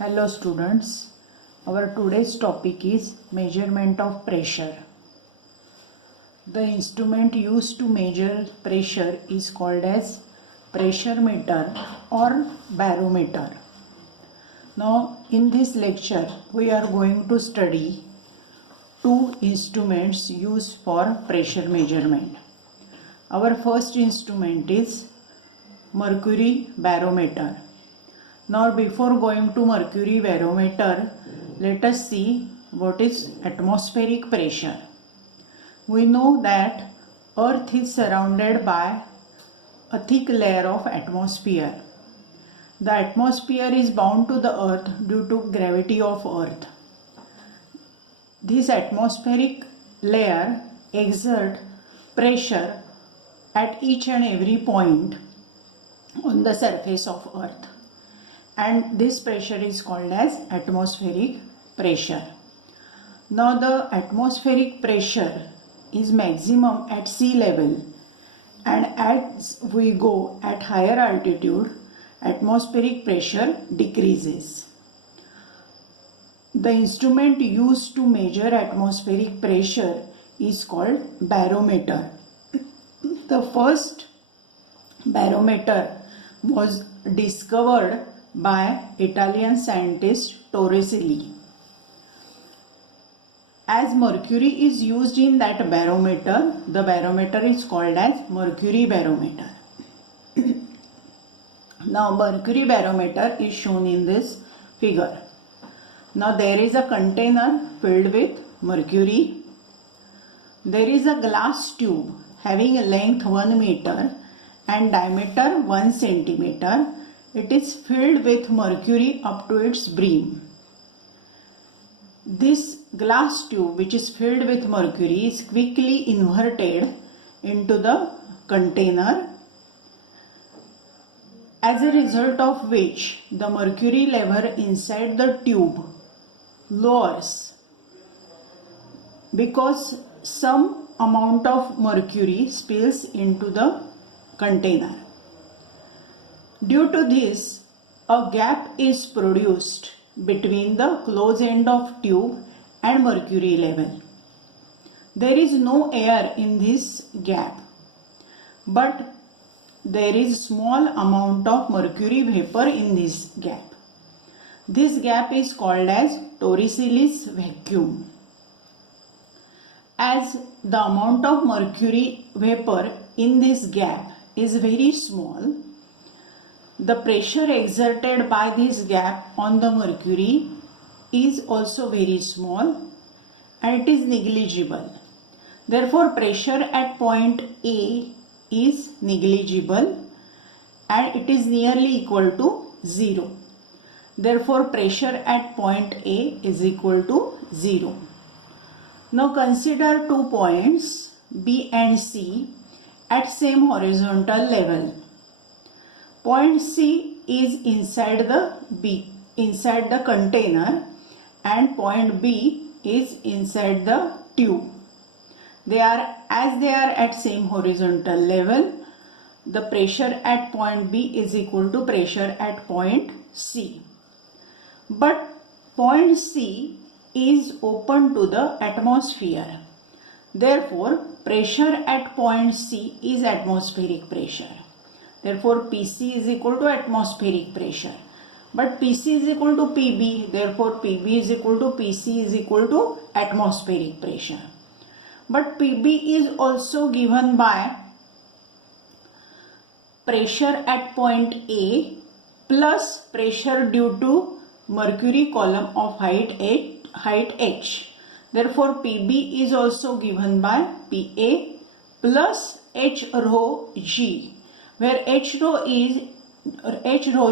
Hello students, our today's topic is measurement of pressure. The instrument used to measure pressure is called as pressure meter or barometer. Now in this lecture we are going to study two instruments used for pressure measurement. Our first instrument is mercury barometer. Now before going to mercury barometer, let us see what is atmospheric pressure. We know that Earth is surrounded by a thick layer of atmosphere. The atmosphere is bound to the Earth due to gravity of Earth. This atmospheric layer exerts pressure at each and every point on the surface of Earth. And this pressure is called as atmospheric pressure. Now the atmospheric pressure is maximum at sea level, and as we go at higher altitude, atmospheric pressure decreases. The instrument used to measure atmospheric pressure is called barometer. The first barometer was discovered by Italian scientist Torricelli. As mercury is used in that barometer, the barometer is called as mercury barometer. Now mercury barometer is shown in this figure. Now there is a container filled with mercury. There is a glass tube having a length 1 meter and diameter 1 centimeter. It is filled with mercury up to its brim. This glass tube, which is filled with mercury, is quickly inverted into the container, as a result of which the mercury level inside the tube lowers, because some amount of mercury spills into the container. Due to this, a gap is produced between the close end of tube and mercury level. There is no air in this gap, but there is small amount of mercury vapor in this gap. This gap is called as Torricelli's vacuum. As the amount of mercury vapor in this gap is very small, the pressure exerted by this gap on the mercury is also very small and it is negligible. Therefore, pressure at point A is negligible and it is nearly equal to 0. Therefore, pressure at point A is equal to 0. Now consider 2 points B and C at same horizontal level. Point C is inside the container and point B is inside the tube. As they are at same horizontal level, the pressure at point B is equal to pressure at point C. But point C is open to the atmosphere. Therefore, pressure at point C is atmospheric pressure. Therefore, PC is equal to atmospheric pressure. But PC is equal to PB. Therefore, PB is equal to PC is equal to atmospheric pressure. But PB is also given by pressure at point A plus pressure due to mercury column of height h. Therefore, PB is also given by PA plus H rho G, where H rho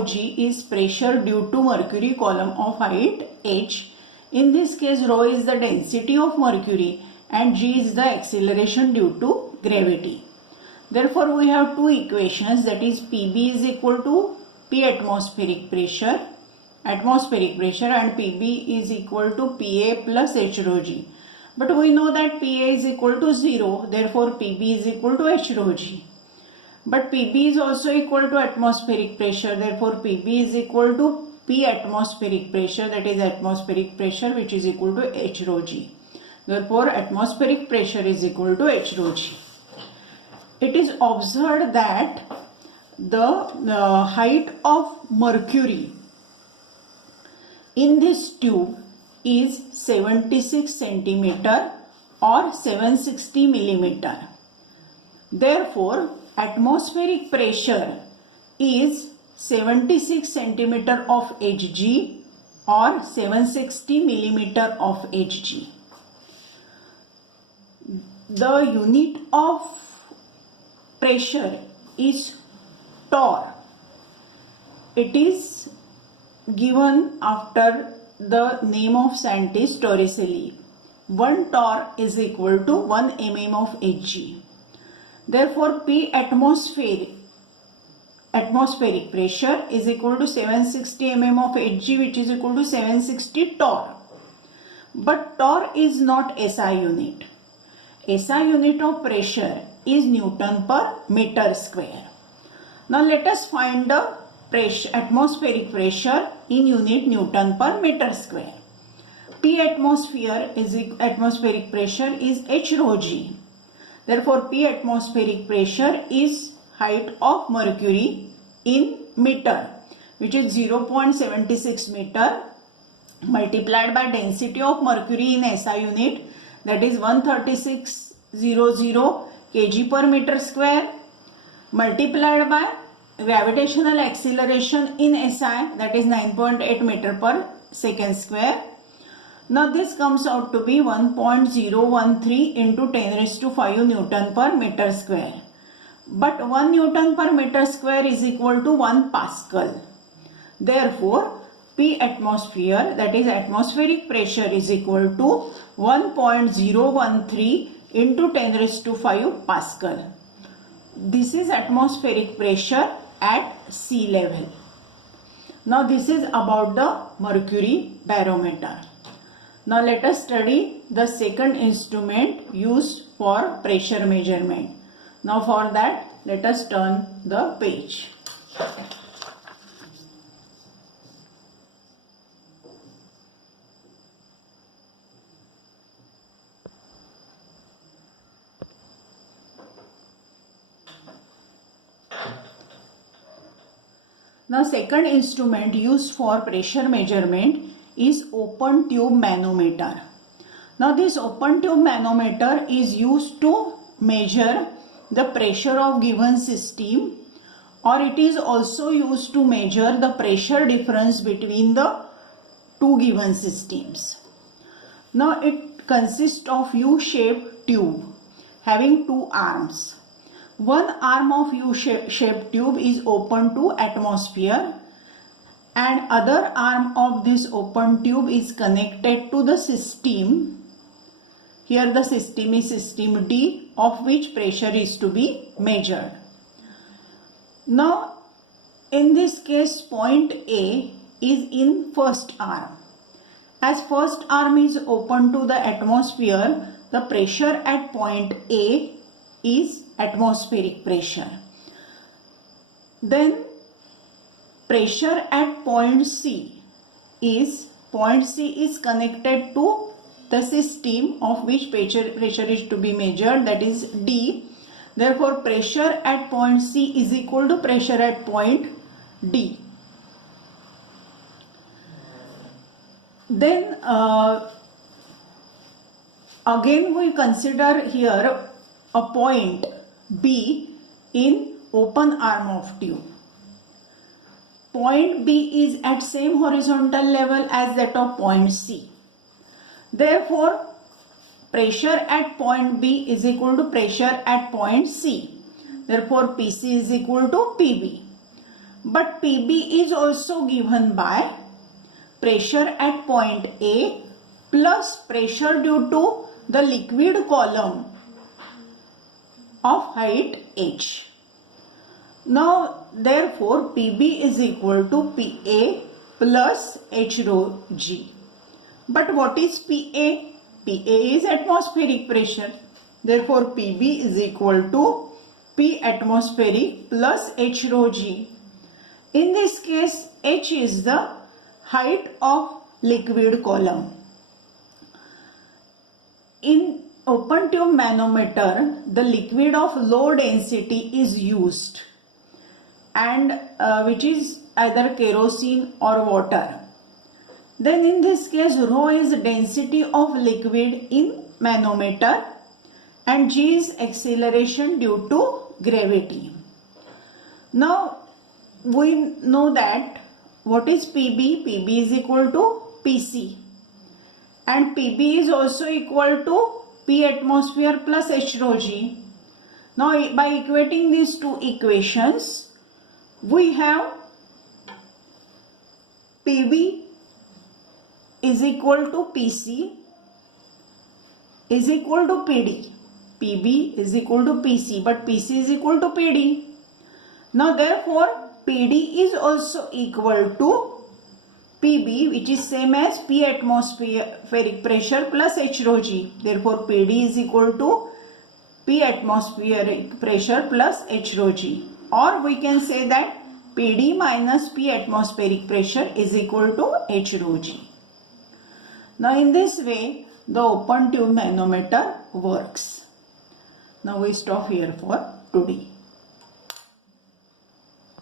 G is pressure due to mercury column of height h. In this case, rho is the density of mercury and G is the acceleration due to gravity. Therefore, we have two equations, that is PB is equal to P atmospheric pressure and PB is equal to PA plus H rho G. But we know that PA is equal to 0, therefore PB is equal to H rho G. But PB is also equal to atmospheric pressure, therefore PB is equal to P atmospheric pressure, that is atmospheric pressure, which is equal to H rho g. Therefore, atmospheric pressure is equal to H rho g. It is observed that the height of mercury in this tube is 76 centimeter or 760 millimeter. Therefore, atmospheric pressure is 76 centimeter of Hg or 760 millimeter of Hg. The unit of pressure is torr. It is given after the name of scientist Torricelli. 1 torr is equal to 1 mm of Hg. Therefore, P atmospheric pressure is equal to 760 mm of Hg, which is equal to 760 torr. But torr is not SI unit. SI unit of pressure is Newton per meter square. Now let us find the atmospheric pressure in unit Newton per meter square. P atmospheric pressure is H rho g. Therefore, P atmospheric pressure is height of mercury in meter, which is 0.76 meter multiplied by density of mercury in SI unit, that is 13600 kg per meter square, multiplied by gravitational acceleration in SI, that is 9.8 meter per second square. Now this comes out to be 1.013 into 10 raised to 5 Newton per meter square. But 1 Newton per meter square is equal to 1 Pascal. Therefore, P atmosphere, that is atmospheric pressure, is equal to 1.013 into 10 raised to 5 Pascal. This is atmospheric pressure at sea level. Now this is about the mercury barometer. Now let us study the second instrument used for pressure measurement. Now for that, let us turn the page. Now second instrument used for pressure measurement is open tube manometer. Now this open tube manometer is used to measure the pressure of given system, or it is also used to measure the pressure difference between the two given systems. Now it consists of U-shaped tube having two arms. One arm of U-shaped tube is open to atmosphere, and other arm of this open tube is connected to the system. Here the system is system D, of which pressure is to be measured. Now in this case, point A is in first arm. As first arm is open to the atmosphere, the pressure at point A is atmospheric pressure. Then pressure at point C is connected to the system of which pressure is to be measured, that is D. Therefore pressure at point C is equal to pressure at point D. Then again we consider here a point B in open arm of tube. Point B is at same horizontal level as that of point C. Therefore, pressure at point B is equal to pressure at point C. Therefore, PC is equal to PB. But PB is also given by pressure at point A plus pressure due to the liquid column of height h. Now therefore PB is equal to PA plus H rho g. But what is PA? PA is atmospheric pressure. Therefore PB is equal to P atmospheric plus H rho g. In this case, H is the height of liquid column. In open tube manometer, the liquid of low density is used, and which is either kerosene or water. Then in this case, rho is density of liquid in manometer and g is acceleration due to gravity. Now we know that what is PB? PB is equal to PC, and PB is also equal to P atmosphere plus H rho g. Now by equating these two equations, we have PB is equal to PC is equal to PD. PB is equal to PC, but PC is equal to PD. Now therefore PD is also equal to PB, which is same as P atmospheric pressure plus H rho g. Therefore PD is equal to P atmospheric pressure plus H rho g. Or we can say that PD minus P atmospheric pressure is equal to H rho g. Now in this way the open tube manometer works. Now we stop here for today.